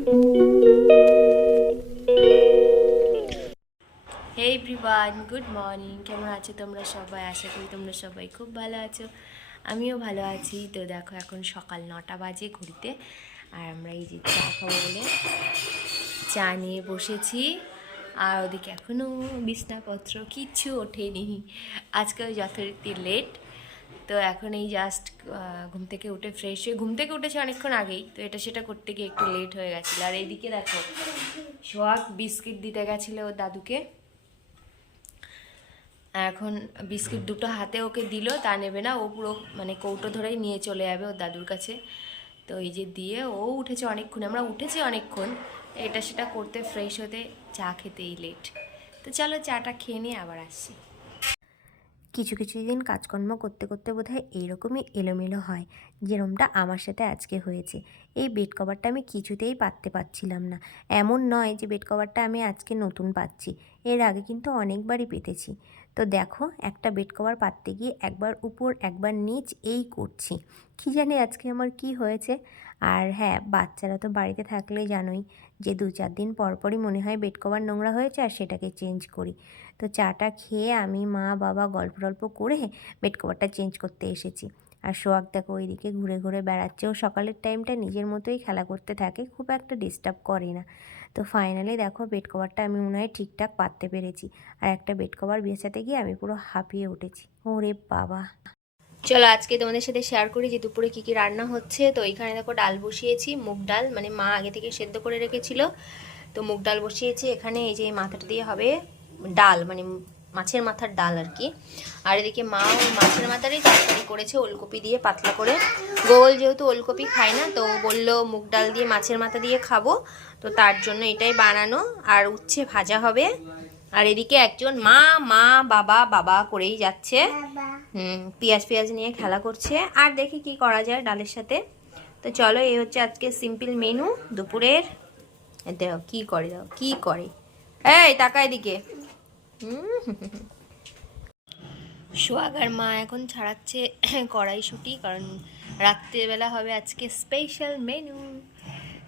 হে everyone, good morning. কেমন আছো তোমরা সবাই? আশা করি তোমরা সবাই খুব ভালো আছো, আমিও ভালো আছি। তো দেখো এখন সকাল 9টা বাজে ঘড়িতে, আর আমরা এই যে চা খাবো বলে চা নিয়ে বসেছি। আর ওদিকে এখনও বিছনাপত্র কিচ্ছু ওঠেনি, আজকে যথারীতি লেট। তো এখন এই জাস্ট ঘুম থেকে উঠে ফ্রেশ হয়ে, ঘুম থেকে উঠেছে অনেকক্ষণ আগেই, তো এটা সেটা করতে গিয়ে একটু লেট হয়ে গেছিলো। আর এইদিকে দেখো সোহাগ বিস্কিট দিতে গেছিলো ওর দাদুকে, এখন বিস্কিট দুটো হাতে ওকে দিল, তা নেবে না, ও পুরো মানে কৌটো ধরেই নিয়ে চলে যাবে ওর দাদুর কাছে। তো এই যে দিয়ে ও উঠেছে অনেকক্ষণ, আমরা উঠেছি অনেকক্ষণ, এটা সেটা করতে ফ্রেশ হতে চা খেতেই লেট। তো চলো চাটা খেয়ে নিয়ে আবার আসছি। কিছু কিছু দিন কাজকর্ম করতে করতে বোধহয় এইরকমই এলোমেলো হয়, যেরমটা আমার সাথে আজকে হয়েছে। এই বেড কভারটা আমি কিছুতেই পাততে পারছিলাম না। এমন নয় যে বেড কভারটা আমি আজকে নতুন পাচ্ছি, এর আগে কিন্তু অনেকবারই পেতেছি। তো দেখো, একটা বেড কভার পাততে গিয়ে একবার উপর একবার নিচ এই করছি, কী জানি আজকে আমার কি হয়েছে। আর হ্যাঁ, বাচ্চারা তো বাড়িতে থাকলে জানোই যে 2-4 দিন পর পরই মনে হয় বেড কভার নোংরা হয়েছে আর সেটাকে চেঞ্জ করি। তো চাটা খেয়ে আমি, মা, বাবা গল্প টল্প করে বেড কভারটা চেঞ্জ করতে এসেছি। আর সোহাগ দেখো ওইদিকে ঘুরে ঘুরে বেড়াচ্ছে। ও সকালের টাইমটা নিজের মতোই খেলা করতে থাকে, খুব একটা ডিস্টার্ব করে না। তো ফাইনালি দেখো বেড কভারটা আমি মনে হয় ঠিকঠাক পাততে পেরেছি। আর একটা বেড কভার বেছাতে গিয়ে আমি পুরো হাঁপিয়ে উঠেছি। ওরে বাবা! চলো আজকে তোমাদের সাথে শেয়ার করি যে দুপুরে কি কি রান্না হচ্ছে। তো এইখানে দেখো ডাল বসিয়েছি, মুগ ডাল, মানে মা আগে থেকে সেদ্ধ করে রেখেছিল, তো মুগ ডাল বসিয়েছি এখানে। এই যে মাথাটা দিয়ে হবে ডাল, মানে মাছের মাথার ডাল আর কি। আর এদিকে মা মাছের মাথারই তরকারি করেছে ওলকপি দিয়ে পাতলা করে। গোল যেহেতু ওলকপি খায় না, তো বললো মুগ ডাল দিয়ে মাছের মাথা দিয়ে খাবো, তো তার জন্য এটাই বানানো। আর উচ্ছে ভাজা হবে। আর এদিকে একজন মা মা বাবা বাবা করেই যাচ্ছে, পেঁয়াজ পেঁয়াজ নিয়ে খেলা করছে। আর দেখি কি করা যায় ডালের সাথে। তো চলো, এই হচ্ছে আজকে সিম্পল মেনু দুপুরের। দেখো কি করে, দাও কি করে, এই টাকা এদিকে। সোহাগ আর মা এখন ছাড়াচ্ছে কড়াইশুঁটি, কারণ রাত্রেবেলা হবে আজকে স্পেশাল মেনু।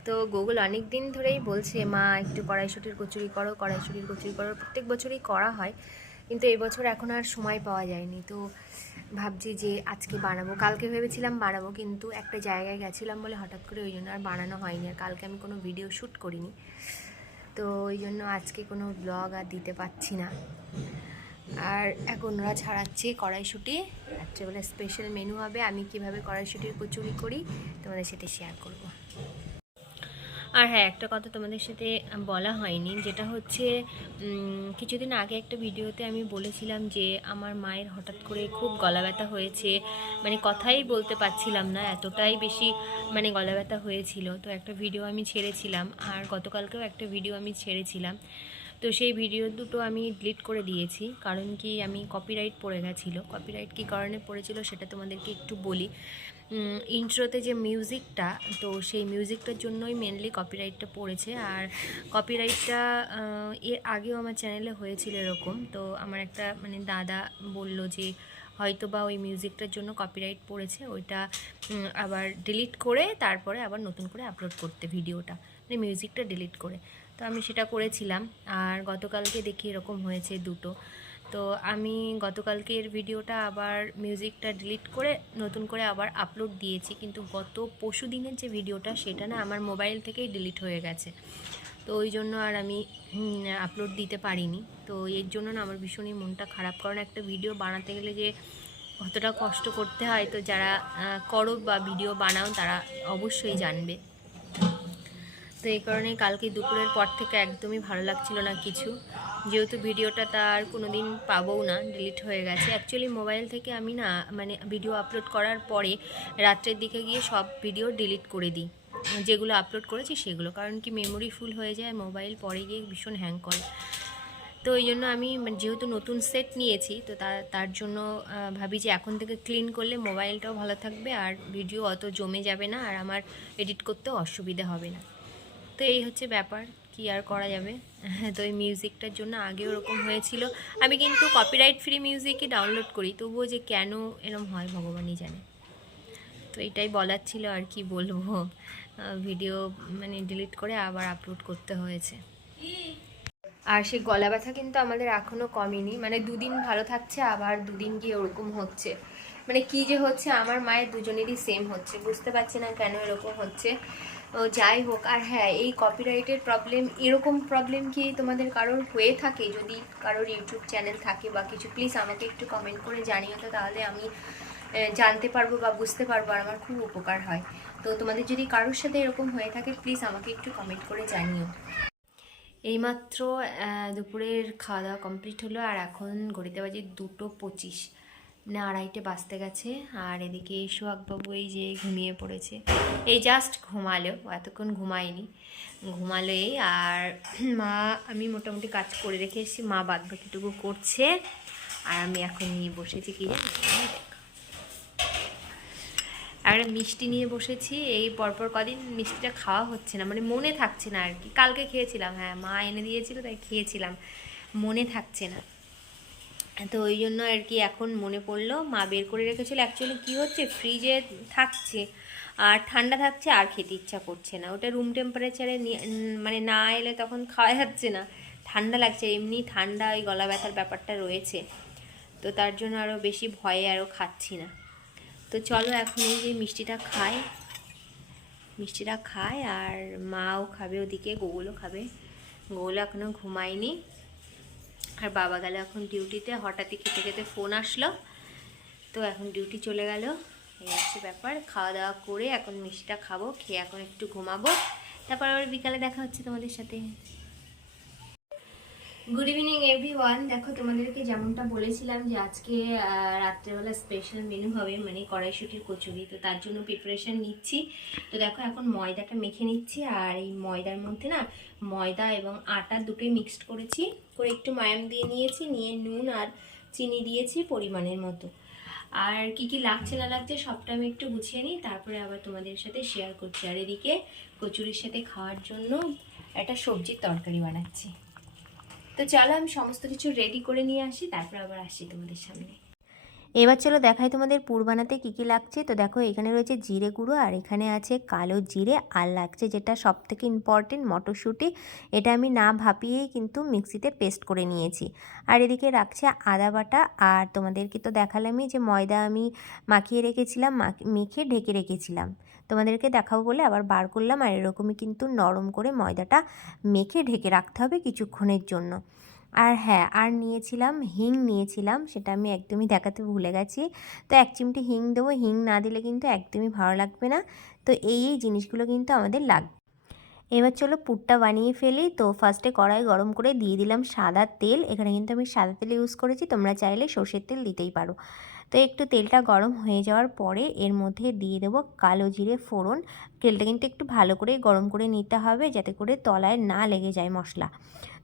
তো গুগল অনেক দিন ধরেই বলছে মা একটু কড়াইশুঁটির কচুরি করো, কড়াইশুঁটির কচুরি করো। প্রত্যেক বছরই করা হয়, কিন্তু এই বছর এখন আর সময় পাওয়া যায়নি। তো ভাবছি যে আজকে বানাবো, কালকে ভেবেছিলাম বানাবো, কিন্তু একটা জায়গায় গেছিলাম বলে হঠাৎ করে ওই জন্য আর বানানো হয়নি। আর কালকে আমি কোনো ভিডিও শ্যুট করিনি, তো ওই জন্য আজকে কোনো ব্লগ আর দিতে পারছি না। আর এখন ওরা ছাড়াচ্ছে কড়াইশুঁটি, রাত্রেবেলা স্পেশাল মেনু হবে। আমি কিভাবে কড়াইশুঁটির কচুরি করি তোমাদের সাথে শেয়ার করব। আর হ্যাঁ, একটা কথা তোমাদের সাথে বলা হয়নি, যেটা হচ্ছে কিছুদিন আগে একটা ভিডিওতে আমি বলেছিলাম যে আমার মায়ের হঠাৎ করে খুব গলা ব্যথা হয়েছে, মানে কথাই বলতে পারছিলাম না, এতটাই বেশি মানে গলা ব্যথা হয়েছিল। তো একটা ভিডিও আমি ছেড়েছিলাম, আর গতকালকেও একটা ভিডিও আমি ছেড়েছিলাম। তো সেই ভিডিও দুটো আমি ডিলিট করে দিয়েছি, কারণ কি আমি কপিরাইট পড়ে গেছিলো। কপিরাইট কী কারণে পড়েছিল সেটা তোমাদেরকে একটু বলি। ইন্ট্রোতে যে মিউজিকটা, তো সেই মিউজিকটার জন্যই মেনলি কপিরাইটটা পড়েছে। আর কপিরাইটটা এর আগেও আমার চ্যানেলে হয়েছিল এরকম। তো আমার একটা মানে দাদা বলল যে হয়তো বা ওই মিউজিকটার জন্য কপিরাইট পড়েছে, ওইটা আবার ডিলিট করে তারপরে আবার নতুন করে আপলোড করতে ভিডিওটা, মানে মিউজিকটা ডিলিট করে। তো আমি সেটা করেছিলাম। আর গতকালকে দেখি এরকম হয়েছে দুটো। তো আমি গতকালকের ভিডিওটা আবার মিউজিকটা ডিলিট করে নতুন করে আবার আপলোড দিয়েছি, কিন্তু গত পরশু দিনের যে ভিডিওটা সেটা না আমার মোবাইল থেকেই ডিলিট হয়ে গেছে। তো ওই জন্য আর আমি আপলোড দিতে পারিনি। তো এর জন্য না আমার ভীষণই মনটা খারাপ, কারণ একটা ভিডিও বানাতে গেলে যে কতটা কষ্ট করতে হয়, তো যারা করো বা ভিডিও বানাও তারা অবশ্যই জানবে। তো এই কারণে কালকে দুপুরের পর থেকে একদমই ভালো লাগছিল না কিছু, যেহেতু ভিডিওটা তার কোনো দিন পাবও না, ডিলিট হয়ে গেছে। অ্যাকচুয়ালি মোবাইল থেকে আমি না মানে ভিডিও আপলোড করার পরে রাত্রের দিকে গিয়ে সব ভিডিও ডিলিট করে দিই, যেগুলো আপলোড করেছি সেগুলো, কারণ কি মেমোরি ফুল হয়ে যায়, মোবাইল পরে গিয়ে ভীষণ হ্যাং করে। তো ওই জন্য আমি যেহেতু নতুন সেট নিয়েছি, তো তার জন্য ভাবি যে এখন থেকে ক্লিন করলে মোবাইলটাও ভালো থাকবে, আর ভিডিও অত জমে যাবে না, আর আমার এডিট করতেও অসুবিধা হবে না। তো এই হচ্ছে ব্যাপার, কি আর করা যাবে। তো এই মিউজিকটার জন্য আগেও ওরকম হয়েছিল। আমি কিন্তু কপিরাইট ফ্রি মিউজিকই ডাউনলোড করি, তবুও যে কেন এরম হয় ভগবানই জানে। তো এটাই বলার ছিল, আর কি বলবো, ভিডিও মানে ডিলিট করে আবার আপলোড করতে হয়েছে। আর সে গলা ব্যথা কিন্তু আমাদের এখনও কমেনি, মানে দুদিন ভালো থাকছে আবার দুদিন গিয়ে ওরকম হচ্ছে, মানে কি যে হচ্ছে আমার মায়ের দুজনেরই সেম হচ্ছে, বুঝতে পারছি না কেন এরকম হচ্ছে। ও যাই হোক। আর হ্যাঁ, এই কপিরাইটের প্রবলেম, এরকম প্রবলেম কি তোমাদের কারোর হয়ে থাকে? যদি কারোর ইউটিউব চ্যানেল থাকে বা কিছু, প্লিজ আমাকে একটু কমেন্ট করে জানিও, তো তাহলে আমি জানতে পারবো বা বুঝতে পারবো, আর আমার খুব উপকার হয়। তো তোমাদের যদি কারোর সাথে এরকম হয়ে থাকে প্লিজ আমাকে একটু কমেন্ট করে জানিও। এইমাত্র দুপুরের খাওয়া দাওয়া কমপ্লিট হলো, আর এখন ঘড়িতে বাজে 2:25, না 2:30 বাজতে গেছে। আর এদিকে সোহাগবাবু এই যে ঘুমিয়ে পড়েছে, এই জাস্ট ঘুমালো, এতক্ষণ ঘুমায়নি, ঘুমালো এই। আর মা, আমি মোটামুটি কাজ করে রেখে এসেছি, মা বাদ বাকিটুকু করছে, আর আমি এখন নিয়ে বসেছি কি জানো, আর একটা মিষ্টি নিয়ে বসেছি। এই পরপর কদিন মিষ্টিটা খাওয়া হচ্ছে না, মানে মনে থাকছে না আর কি। কালকে খেয়েছিলাম, হ্যাঁ মা এনে দিয়েছিল তাই খেয়েছিলাম, মনে থাকছে না। তো ওই জন্য আর কি এখন মনে পড়লো, মা বের করে রেখেছিল। অ্যাকচুয়ালি কী হচ্ছে, ফ্রিজে থাকছে আর ঠান্ডা থাকছে আর খেতে ইচ্ছা করছে না, ওটা রুম টেম্পারেচারে মানে না এলে তখন খাওয়া যাচ্ছে না, ঠান্ডা লাগছে, এমনি ঠান্ডা ওই গলা ব্যথার ব্যাপারটা রয়েছে, তো তার জন্য আরও বেশি ভয়ে আরও খাচ্ছি না। তো চলো এখন এই যে মিষ্টিটা খায়, আর মাও খাবে, ওদিকে গোগুলও খাবে। গোগুলো এখনও ঘুমায়নি, আর বাবা গেল এখন ডিউটিতে। হঠাৎই খেতে খেতে ফোন আসলো, তো এখন ডিউটি চলে গেল। এই হচ্ছে ব্যাপার। খাওয়া দাওয়া করে এখন মিষ্টিটা খাবো, খেয়ে এখন একটু ঘুমাবো, তারপর আবার বিকালে দেখা হচ্ছে তোমাদের সাথে। Good evening everyone. দেখো, তোমাদেরকে যেমনটা বলেছিলাম যে আজকে রাত্রেবেলা স্পেশাল মেনু হবে, মানে কড়াইশুঁটির কচুরি, তো তার জন্য প্রিপারেশান নিচ্ছি। তো দেখো এখন ময়দাটা মেখে নিচ্ছি, আর এই ময়দার মধ্যে না ময়দা এবং আটা দুটোই মিক্সড করেছি, করে একটু ময়াম দিয়ে নিয়েছি, নিয়ে নুন আর চিনি দিয়েছি পরিমাণের মতো। আর কি কি লাগছে না লাগছে সবটা আমি একটু গুছিয়ে নিই, তারপরে আবার তোমাদের সাথে শেয়ার করছি। আর এদিকে কচুরির সাথে খাওয়ার জন্য একটা সবজির তরকারি বানাচ্ছি। তো চলো আমি সমস্ত কিছু রেডি করে নিয়ে আসি, তারপর আবার আসি তোমাদের সামনে। এবার চলো দেখাই তোমাদের পুর বানাতে কী কী লাগছে। তো দেখো, এখানে রয়েছে জিরে গুঁড়ো, আর এখানে আছে কালো জিরে, আর লাগছে যেটা সবথেকে ইম্পর্টেন্ট মটরশুঁটি। এটা আমি না ভাপিয়েই কিন্তু মিক্সিতে পেস্ট করে নিয়েছি। আর এদিকে রাখছে আদা বাটা, আর তোমাদেরকে তো দেখালামই যে ময়দা আমি মাখিয়ে রেখেছিলাম, মেখে ঢেকে রেখেছিলাম, তোমাদেরকে দেখাবো বলে আবার বার করলাম। আর এরকমই কিন্তু নরম করে ময়দাটা মেখে ঢেকে রাখতে হবে কিছুক্ষণের জন্য। আর হ্যাঁ, আর নিয়েছিলাম, সেটা আমি একদমই দেখাতে ভুলে গেছি। তো 1 চিমটি হিং দেবো, হিং না দিলে কিন্তু একদমই ভালো লাগবে না। তো এই জিনিসগুলো কিন্তু আমাদের লাগবে। এবার চলো পুরটা বানিয়ে ফেলি। তো ফার্স্টে কড়াই গরম করে দিয়ে দিলাম সাদা তেল, এখানে কিন্তু আমি সাদা তেল ইউজ করেছি, তোমরা চাইলে সর্ষের তেল দিতেই পারো। তো একটু তেলটা গরম হয়ে যাওয়ার পরে এর মধ্যে দিয়ে দেবো কালো জিরে ফোড়ন। তেলটা কিন্তু একটু ভালো করে গরম করে নিতে হবে, যাতে করে তলায় না লেগে যায় মশলা।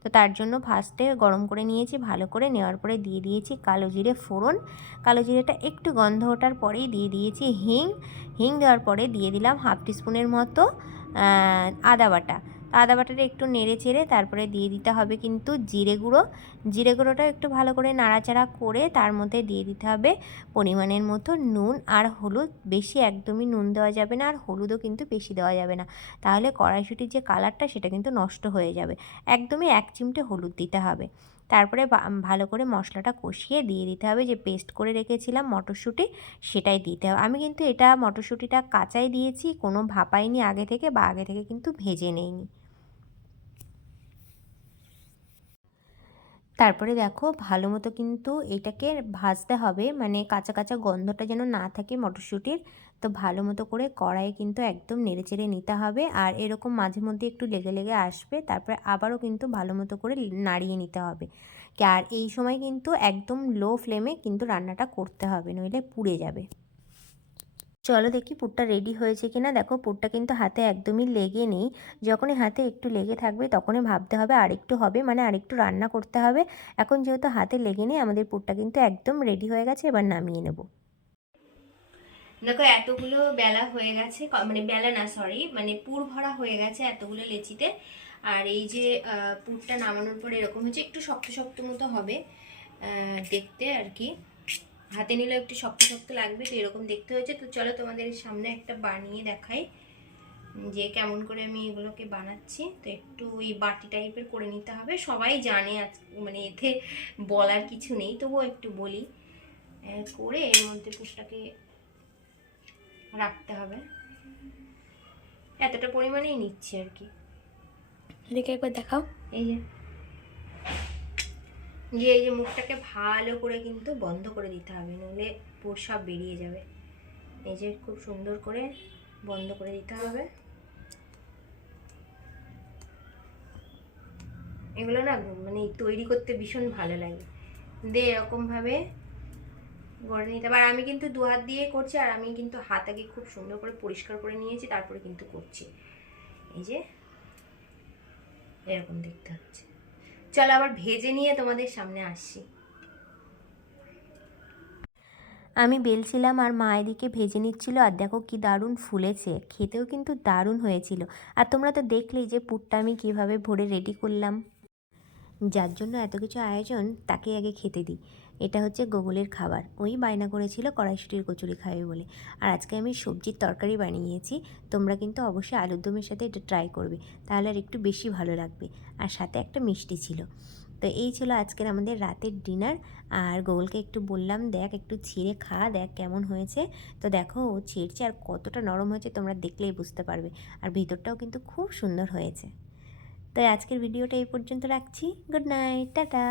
তো তার জন্য ফার্স্টে গরম করে নিয়েছি, ভালো করে নেওয়ার পরে দিয়ে দিয়েছি কালো জিরে ফোড়ন। কালো জিরেটা একটু গন্ধ ওঠার পরেই দিয়ে দিয়েছি হিং দেওয়ার পরে দিয়ে দিলাম 1/2 টিস্পুনের মতো আদা বাটা। আদা বাটাটা একটু নেড়ে চেড়ে তারপরে দিয়ে দিতে হবে কিন্তু জিরে গুঁড়োটা একটু ভালো করে নাড়াচাড়া করে তার মধ্যে দিয়ে দিতে হবে পরিমাণের মতো নুন আর হলুদ। বেশি একদমই নুন দেওয়া যাবে না, আর হলুদও কিন্তু বেশি দেওয়া যাবে না, তাহলে কড়াইশুঁটির যে কালারটা সেটা কিন্তু নষ্ট হয়ে যাবে। একদমই 1 চিমটে হলুদ দিতে হবে। তারপরে ভালো করে মশলাটা কষিয়ে দিয়ে দিতে হবে যে পেস্ট করে রেখেছিলাম মটরশুঁটি, সেটাই দিতে হবে। আমি কিন্তু এটা মটরশুঁটিটা কাঁচাই দিয়েছি, কোনো ভাপাইনি আগে থেকে, বা আগে থেকে কিন্তু ভেজে নেইনি। তারপরে দেখো ভালো মতো কিন্তু এটাকে ভাজতে হবে, মানে কাঁচা কাঁচা গন্ধটা যেন না থাকে মটরশুঁটির। তো ভালো মতো করে কড়াইয়ে কিন্তু একদম নেড়েচেড়ে নিতে হবে, আর এরকম মাঝে মধ্যে একটু লেগে লেগে আসবে, তারপরে আবারও কিন্তু ভালো মতো করে নাড়িয়ে নিতে হবে। আর এই সময় কিন্তু একদম লো ফ্লেমে কিন্তু রান্নাটা করতে হবে, নইলে পুড়ে যাবে। চলো দেখি পুরটা রেডি হয়েছে কিনা। দেখো পুরটা কিন্তু হাতে একদমই লেগে নেই, যখনই হাতে একটু লেগে থাকবে তখনই ভাবতে হবে আরেকটু হবে, মানে আরেকটু রান্না করতে হবে। এখন যেহেতু হাতে লেগে নেই, আমাদের পুরটা কিন্তু একদম রেডি হয়ে গেছে, এবার নামিয়ে নেব। দেখো এতগুলো বেলা হয়ে গেছে, মানে বেলা না সরি, মানে পুর ভরা হয়ে গেছে এতগুলো লেচিতে। আর এই যে পুরটা নামানোর পরে এরকম হচ্ছে, একটু শক্ত শক্ত মতো হবে দেখতে আর কি। হাতে নিলে একটু শক্ত শক্ত লাগবে, তো এরকম দেখতে হয়েছে। তো চলো তোমাদের সামনে একটা বানিয়ে দেখাই যে কেমন করে আমি এগুলোকে বানাচ্ছি। তো একটু ওই বাটি টাইপের করে নিতে হবে, সবাই জানে আজ, মানে এতে বলার কিছু নেই, তবুও একটু বলি। করে এর মধ্যে পুরটাকে রাখতে হবে, এতটা পরিমাণেই নিচ্ছে আর কি। এদিকে একবার দেখাও, এই যে এই যে মুখটাকে ভালো করে কিন্তু বন্ধ করে দিতে হবে, নইলে পুর সব বেরিয়ে যাবে। এই যে খুব সুন্দর করে বন্ধ করে দিতে হবে। এগুলো না মানে তৈরি করতে ভীষণ ভালো লাগে, এরকমভাবে গড়ে নিতে হবে। আর আমি কিন্তু দু হাত দিয়ে করছি, আর আমি কিন্তু হাত আগে খুব সুন্দর করে পরিষ্কার করে নিয়েছি, তারপরে কিন্তু করছি। এই যে এরকম দেখতে হচ্ছে। চলো আবার ভেজে নিয়ে তোমাদের সামনে আসছি। আমি বেলছিলাম আর মা এদিকে ভেজে নিচ্ছিল, আর দেখো কি দারুণ ফুলেছে, খেতেও কিন্তু দারুণ হয়েছিল। আর তোমরা তো দেখলেই যে পুরটা আমি কীভাবে ভরে রেডি করলাম। যার জন্য এত কিছু আয়োজন তাকে আগে খেতে দিই। এটা হচ্ছে গোগুলের খাবার, ওই বায়না করেছিল কড়াইশুঁটির কচুরি খাবে বলে। আর আজকে আমি সবজির তরকারি বানিয়েছি, তোমরা কিন্তু অবশ্যই আলুর দমের সাথে এটা ট্রাই করবে, তাহলে আর একটু বেশি ভালো লাগবে। আর সাথে একটা মিষ্টি ছিল। তো এই ছিল আজকের আমাদের রাতের ডিনার। আর গোগুলকে একটু বললাম, দেখ একটু ছিঁড়ে খা, দেখ কেমন হয়েছে। তো দেখো ও ছিঁড়ছে, আর কতটা নরম হয়েছে তোমরা দেখলেই বুঝতে পারবে। আর ভিতরটাও কিন্তু খুব সুন্দর হয়েছে। তাই আজকের ভিডিওটা এই পর্যন্ত রাখছি। Good night, tata.